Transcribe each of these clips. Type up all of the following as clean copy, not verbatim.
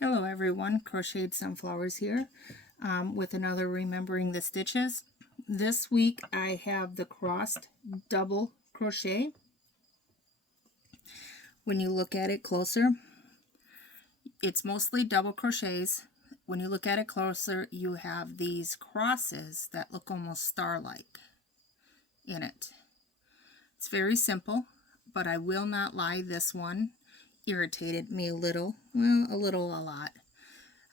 Hello everyone, Crocheted Sunflowers here with another Remembering the Stitches. This week I have the crossed double crochet. When you look at it closer, it's mostly double crochets. When you look at it closer, you have these crosses that look almost star-like in it. It's very simple, but I will not lie, this one irritated me a little. Well, a lot.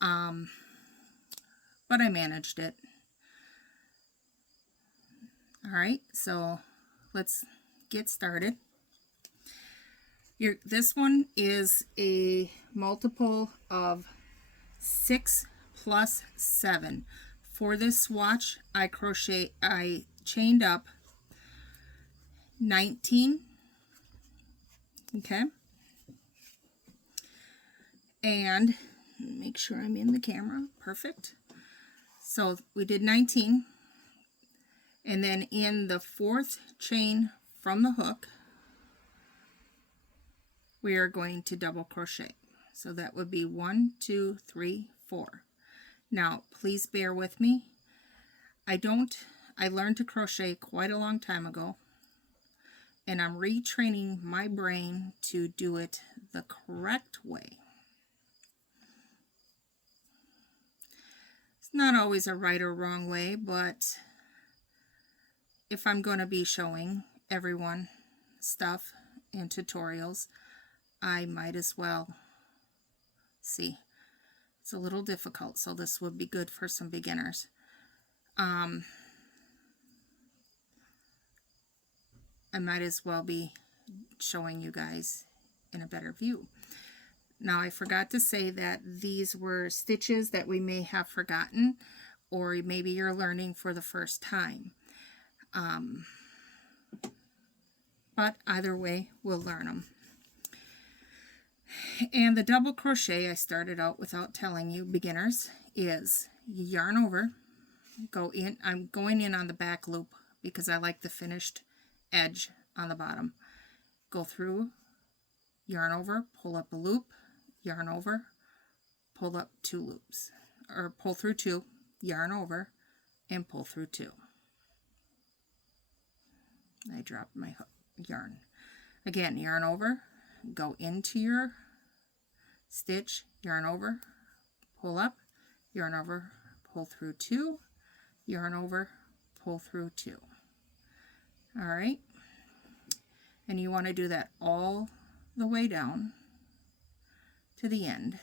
But I managed it. Alright, so let's get started. This one is a multiple of 6 plus 7. For this swatch, I chained up 19. Okay. And make sure I'm in the camera. Perfect. So we did 19. And then in the 4th chain from the hook, we are going to double crochet. So that would be 1, 2, 3, 4. Now, please bear with me. I learned to crochet quite a long time ago, and I'm retraining my brain to do it the correct way. It's not always a right or wrong way, but if I'm going to be showing everyone stuff in tutorials, I might as well see. It's a little difficult, so this would be good for some beginners. I might as well be showing you guys in a better view. Now, I forgot to say that these were stitches that we may have forgotten, or maybe you're learning for the first time. But either way, we'll learn them. And the double crochet I started out without telling you, beginners, is you yarn over, go in. I'm going in on the back loop because I like the finished edge on the bottom. Go through, yarn over, pull up a loop, yarn over, pull up 2 loops, or pull through 2, yarn over, and pull through 2. I dropped my yarn. Again, yarn over, go into your stitch, yarn over, pull up, yarn over, pull through 2, yarn over, pull through 2. All right, and you want to do that all the way down to the end.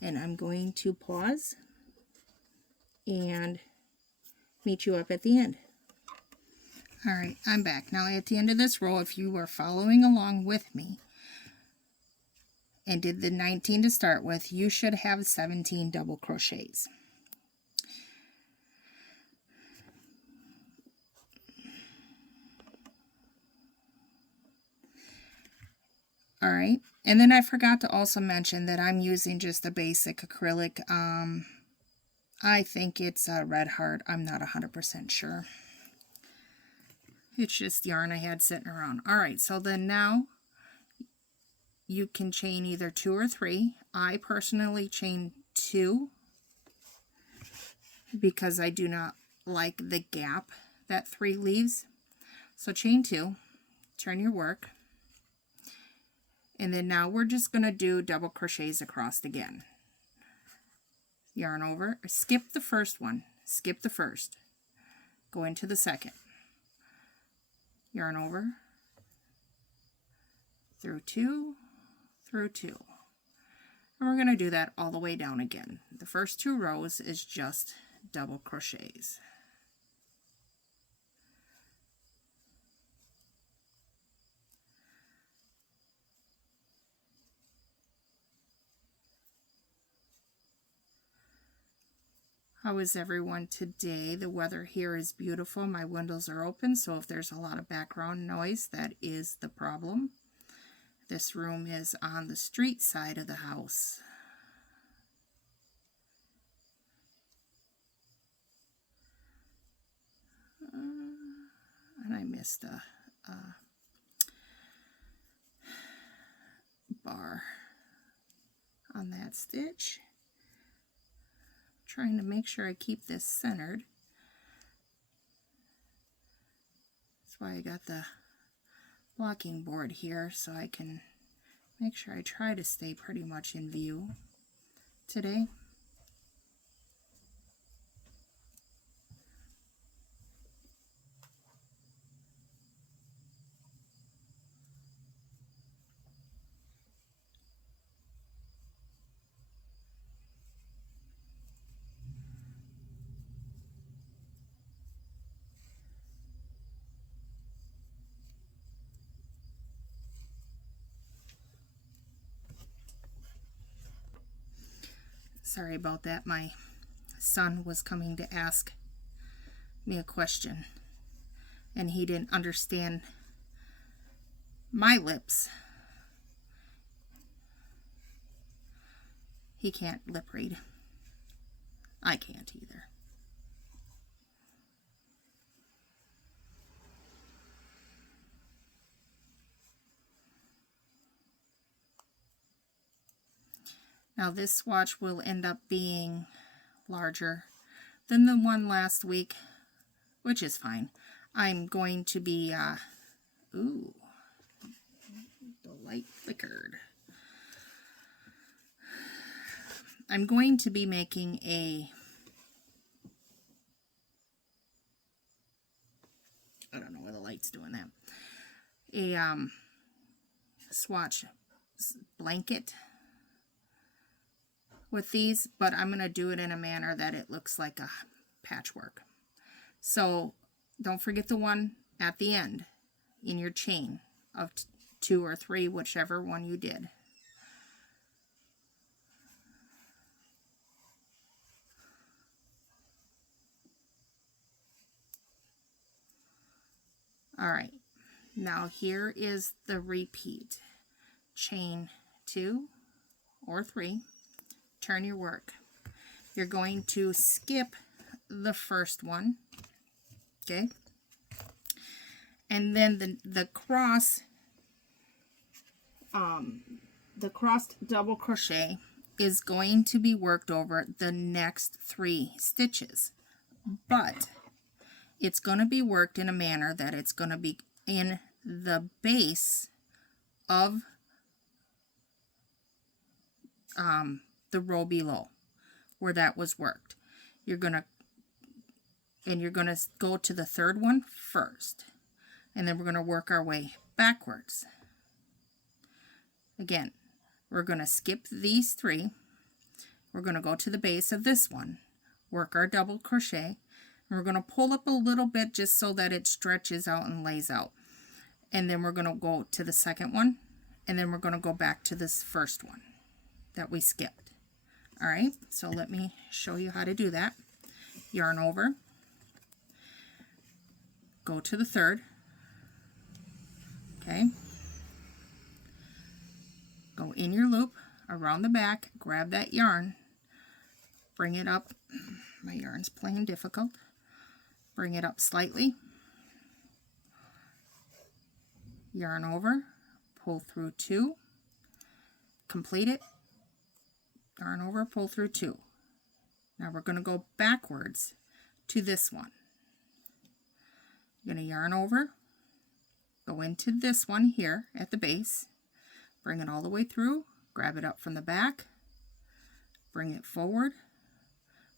And I'm going to pause and meet you up at the end. All right, I'm back. Now at the end of this row, if you were following along with me and did the 19 to start with, you should have 17 double crochets. All right, and then I forgot to also mention that I'm using just a basic acrylic. I think it's a Red Heart. I'm not 100% sure. It's just yarn I had sitting around. All right, so then now you can chain either 2 or 3. I personally chain 2 because I do not like the gap that 3 leaves. So chain 2, turn your work. And then now we're just going to do double crochets across again. Yarn over, skip the first one, skip the first, go into the second. Yarn over, through 2, through 2. And we're going to do that all the way down again. The first 2 rows is just double crochets. How is everyone today? The weather here is beautiful. My windows are open, so if there's a lot of background noise, that is the problem. This room is on the street side of the house. And I missed a bar on that stitch. Trying to make sure I keep this centered. That's why I got the blocking board here, so I can make sure I try to stay pretty much in view today. Sorry about that. My son was coming to ask me a question, and he didn't understand my lips. He can't lip read. I can't either. Now this swatch will end up being larger than the one last week, which is fine. I'm going to be, ooh, the light flickered. I'm going to be making a, I don't know why the light's doing that, a swatch blanket with these, but I'm going to do it in a manner that it looks like a patchwork. So don't forget the one at the end in your chain of 2 or 3, whichever one you did. All right, now here is the repeat. Chain 2 or 3. Turn your work. You're going to skip the first one, okay? And then the crossed double crochet is going to be worked over the next 3 stitches, but it's going to be worked in a manner that it's going to be in the base of the row below where that was worked. You're going to go to the 3rd one first, and then we're going to work our way backwards. Again, we're going to skip these 3. We're going to go to the base of this one, work our double crochet, and we're going to pull up a little bit just so that it stretches out and lays out. And then we're going to go to the 2nd one, and then we're going to go back to this 1st one that we skipped. All right, so let me show you how to do that. Yarn over, go to the 3rd, okay, go in your loop around the back, grab that yarn, bring it up, my yarn's playing difficult, bring it up slightly, yarn over, pull through 2, complete it, yarn over, pull through 2. Now we're going to go backwards to this one. You're going to yarn over, go into this one here at the base, bring it all the way through, grab it up from the back, bring it forward,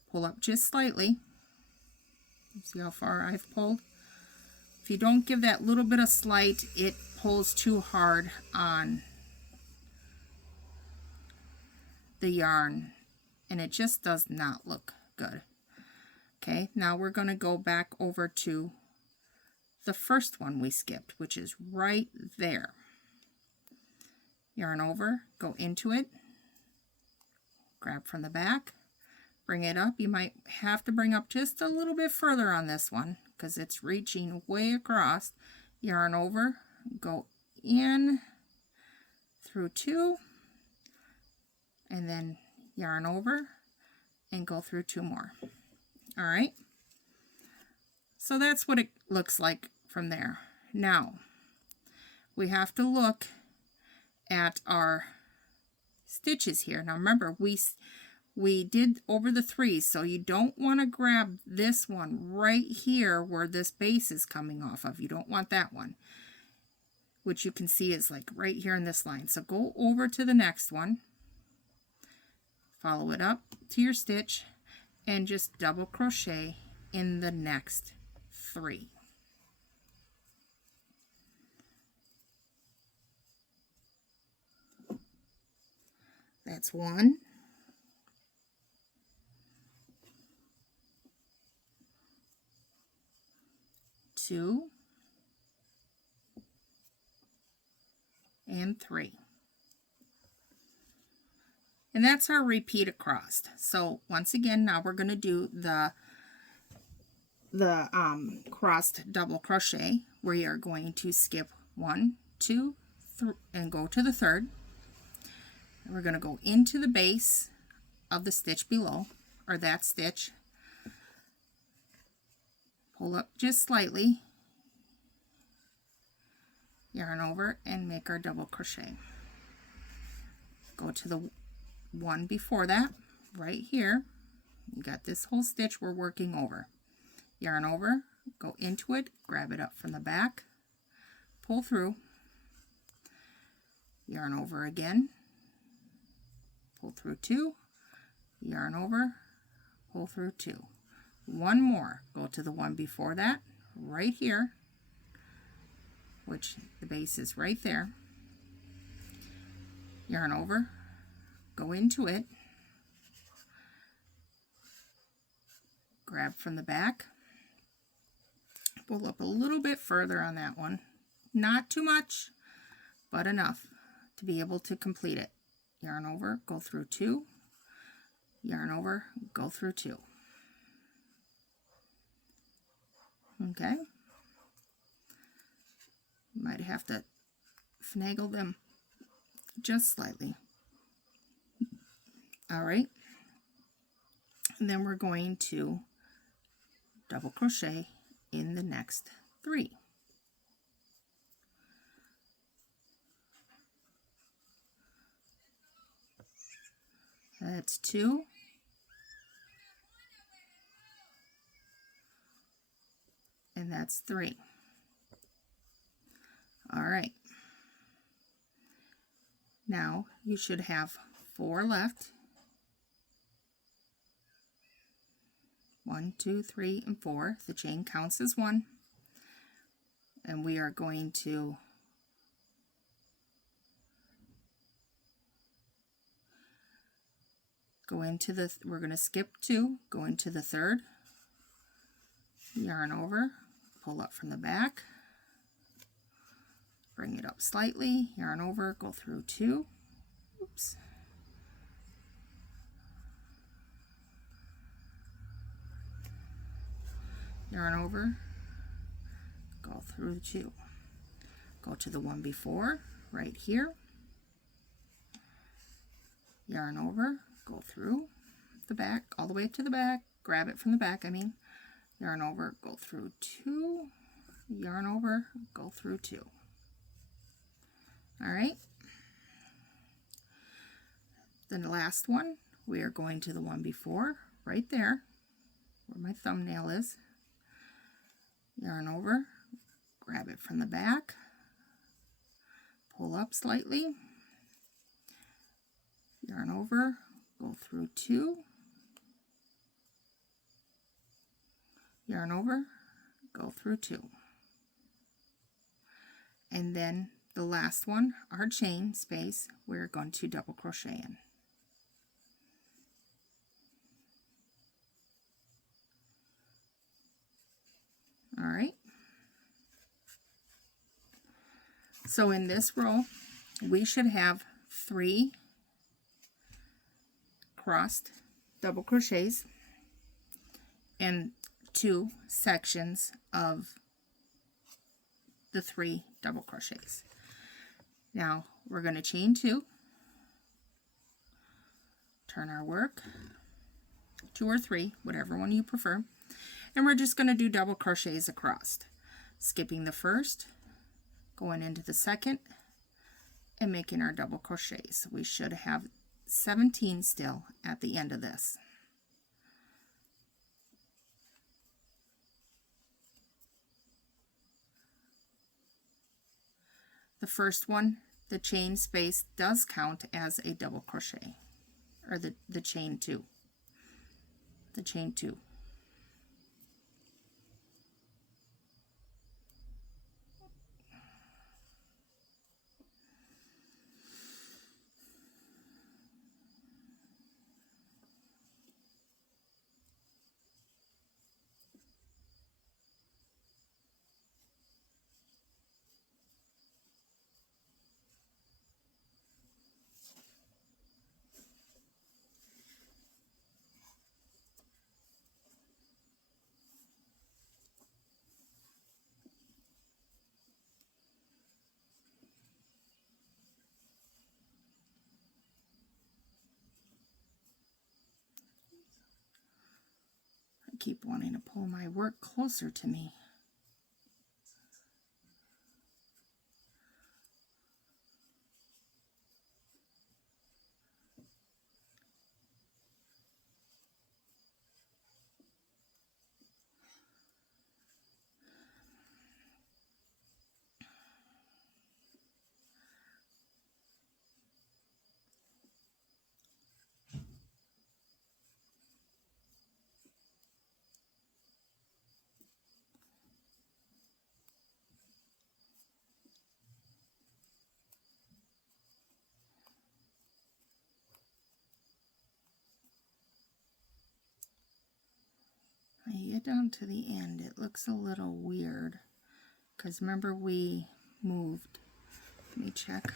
pull up just slightly. See how far I've pulled? If you don't give that little bit of slight, it pulls too hard on the yarn, and it just does not look good. Okay, now we're going to go back over to the 1st one we skipped, which is right there. Yarn over, go into it, grab from the back, bring it up. You might have to bring up just a little bit further on this one because it's reaching way across. Yarn over, go in through 2, and then yarn over and go through 2 more. All right, so that's what it looks like from there. Now we have to look at our stitches here. Now remember, we did over the 3, so you don't want to grab this one right here where this base is coming off of. You don't want that one, which you can see is like right here in this line. So go over to the next one, follow it up to your stitch, and just double crochet in the next 3. That's 1, 2, and 3. And that's our repeat across. So once again, now we're going to do the crossed double crochet. We are going to skip 1, 2, 3, and go to the 3rd. We're going to go into the base of the stitch below, or that stitch, pull up just slightly, yarn over, and make our double crochet. Go to the one before that, right here. You got this whole stitch we're working over. Yarn over, go into it, grab it up from the back, pull through, yarn over again, pull through 2, yarn over, pull through 2. One more, go to the one before that, right here, which the base is right there, yarn over, go into it, grab from the back, pull up a little bit further on that one, not too much, but enough to be able to complete it. Yarn over, go through 2, yarn over, go through 2. Okay, might have to finagle them just slightly. All right, and then we're going to double crochet in the next 3. That's 2. And that's 3. All right. Now you should have 4 left. 1, 2, 3, and 4. The chain counts as 1. And we are going to go into the, we're going to skip 2, go into the 3rd, yarn over, pull up from the back, bring it up slightly, yarn over, go through 2, oops, yarn over, go through 2, go to the one before, right here, yarn over, go through the back, all the way to the back, grab it from the back, yarn over, go through 2, yarn over, go through 2. All right. Then the last one, we are going to the one before, right there, where my thumbnail is. Yarn over, grab it from the back, pull up slightly, yarn over, go through 2, yarn over, go through 2. And then the last one, our chain space, we're going to double crochet in. All right. So in this row, we should have 3 crossed double crochets and 2 sections of the 3 double crochets. Now we're going to chain 2, turn our work, 2 or 3, whatever one you prefer, and we're just going to do double crochets across, skipping the first, going into the second, and making our double crochets. We should have 17 still at the end of this. The first one, the chain space, does count as a double crochet, or the chain 2. The chain 2. I keep wanting to pull my work closer to me. When you get down to the end, it looks a little weird, because remember we moved, let me check,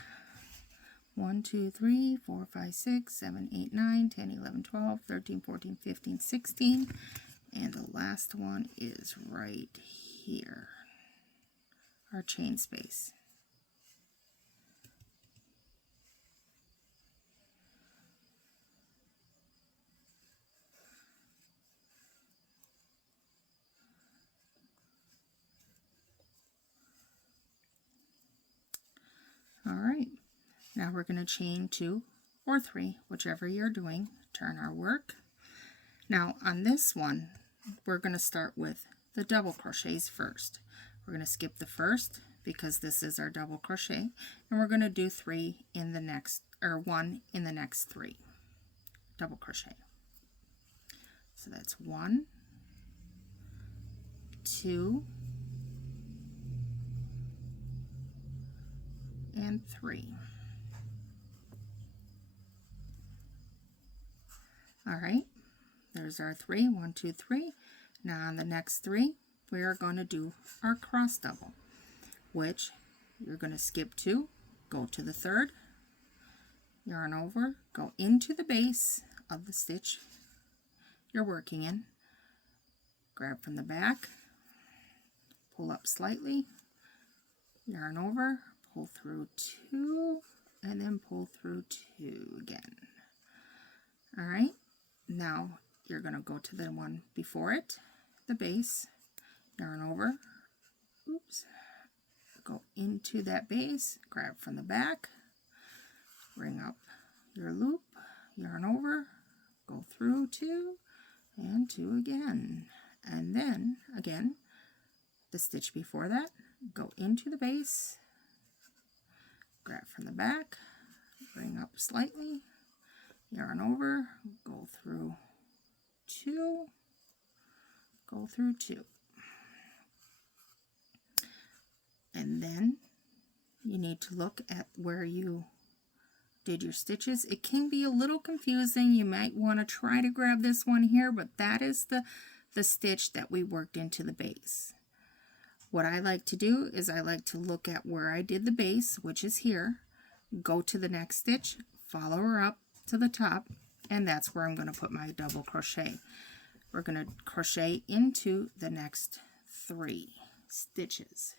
1, 2, 3, 4, 5, 6, 7, 8, 9, 10, 11, 12, 13, 14, 15, 16, and the last one is right here, our chain space. All right, now we're going to chain 2 or 3, whichever you're doing, turn our work. Now on this one, we're going to start with the double crochets first. We're going to skip the first because this is our double crochet, and we're going to do 3 in the next, or 1 in the next 3 double crochet. So that's 1, 2, and 3. All right, there's our 3, 1, 2, 3. Now on the next 3, we are going to do our cross double, which you're going to skip 2, go to the 3rd, yarn over, go into the base of the stitch you're working in, grab from the back, pull up slightly, yarn over, pull through 2, and then pull through 2 again. All right, now you're going to go to the one before it, the base, yarn over, oops, go into that base, grab from the back, bring up your loop, yarn over, go through 2, and 2 again. And then, again, the stitch before that, go into the base, grab from the back, bring up slightly, yarn over, go through 2, go through 2. And then you need to look at where you did your stitches. It can be a little confusing. You might want to try to grab this one here, but that is the stitch that we worked into the base. What I like to do is I like to look at where I did the base, which is here, go to the next stitch, follow her up to the top, and that's where I'm going to put my double crochet. We're going to crochet into the next 3 stitches.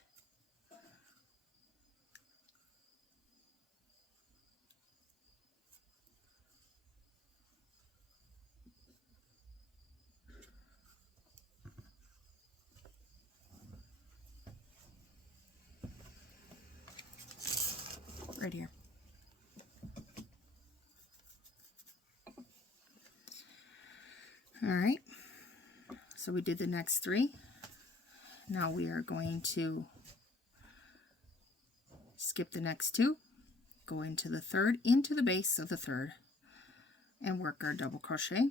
Right here. All right, so we did the next 3. Now we are going to skip the next 2, go into the 3rd, into the base of the 3rd, and work our double crochet.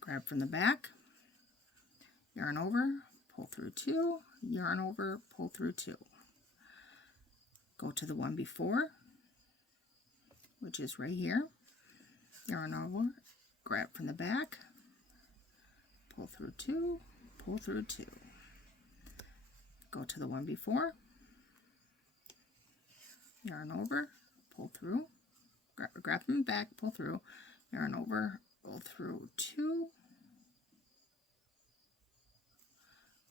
Grab from the back, yarn over, pull through 2, yarn over, pull through 2. Go to the one before, which is right here, yarn over, grab from the back, pull through 2, pull through 2. Go to the one before, yarn over, pull through, grab from the back, pull through, yarn over, pull through 2,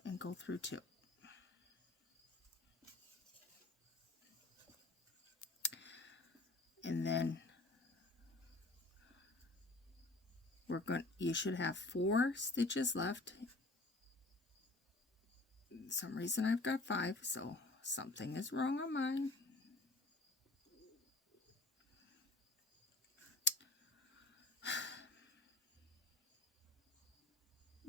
and go through 2. And then you should have 4 stitches left. For some reason I've got 5, so something is wrong on mine.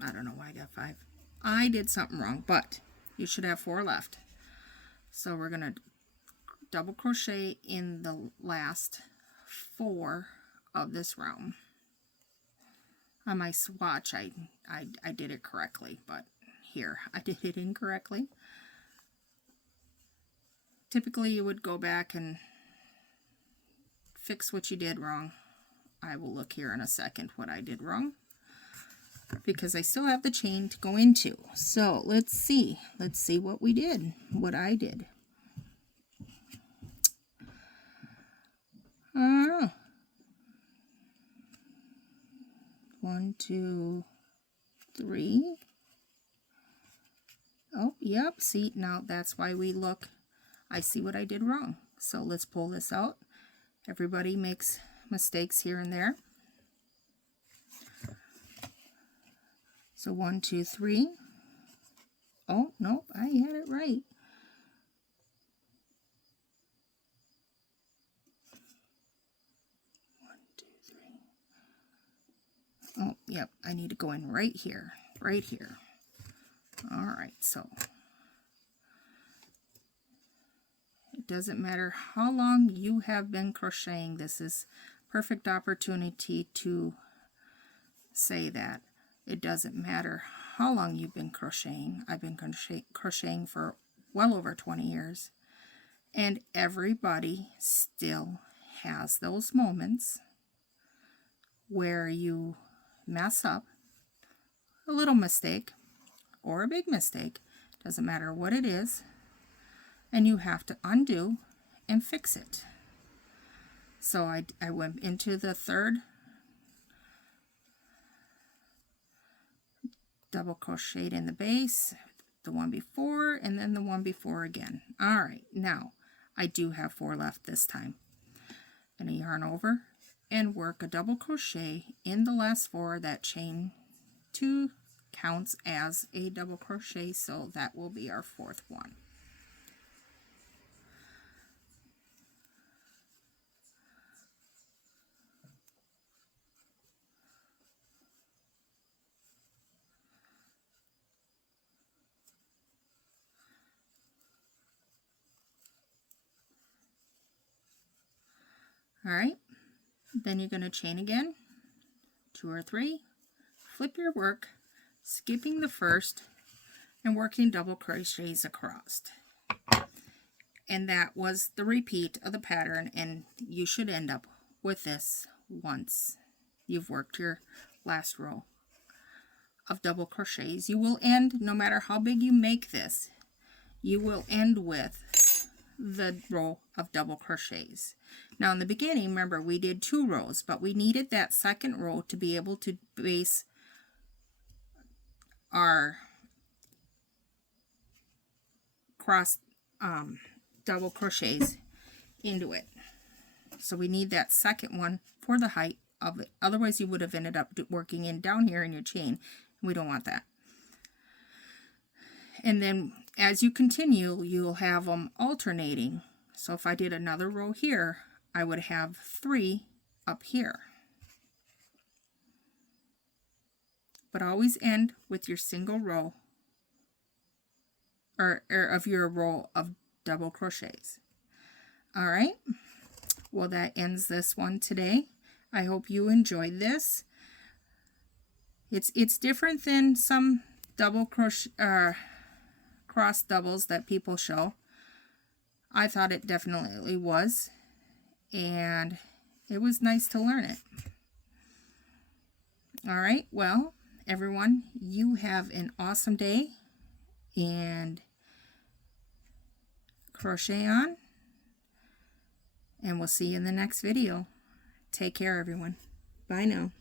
I don't know why I got 5. I did something wrong, but you should have 4 left. So we're going to double crochet in the last 4 of this round. On my swatch, I did it correctly, but here I did it incorrectly. Typically you would go back and fix what you did wrong. I will look here in a second what I did wrong, because I still have the chain to go into. So let's see what we did, what I did. 1, 2, 3. Oh, yep, see, now that's why we look. I see what I did wrong. So let's pull this out. Everybody makes mistakes here and there. So 1, 2, 3. Oh, nope, I had it right. Oh, yep, I need to go in right here, right here. All right, so it doesn't matter how long you have been crocheting. This is perfect opportunity to say that. It doesn't matter how long you've been crocheting. I've been crocheting for well over 20 years. And everybody still has those moments where you mess up, a little mistake or a big mistake, doesn't matter what it is, and you have to undo and fix it. So I went into the 3rd, double crocheted in the base, the one before, and then the one before again. All right, now I do have 4 left this time. I'm going to yarn over and work a double crochet in the last 4. That chain 2 counts as a double crochet, so that will be our 4th one. All right, then you're going to chain again, 2 or 3, flip your work, skipping the first and working double crochets across. And that was the repeat of the pattern, and you should end up with this once you've worked your last row of double crochets. You will end, no matter how big you make this, you will end with the row of double crochets. Now in the beginning, remember, we did 2 rows, but we needed that second row to be able to base our cross double crochets into it. So we need that second one for the height of it. Otherwise you would have ended up working in down here in your chain. We don't want that. And then as you continue, you'll have them alternating. So if I did another row here, I would have 3 up here. but always end with your single row or of your row of double crochets. All right, well, that ends this one today. I hope you enjoyed this. It's different than some double crochet cross doubles that people show. I thought it definitely was, and it was nice to learn it. All right, well, everyone, you have an awesome day, and crochet on, and we'll see you in the next video. Take care, everyone. Bye now.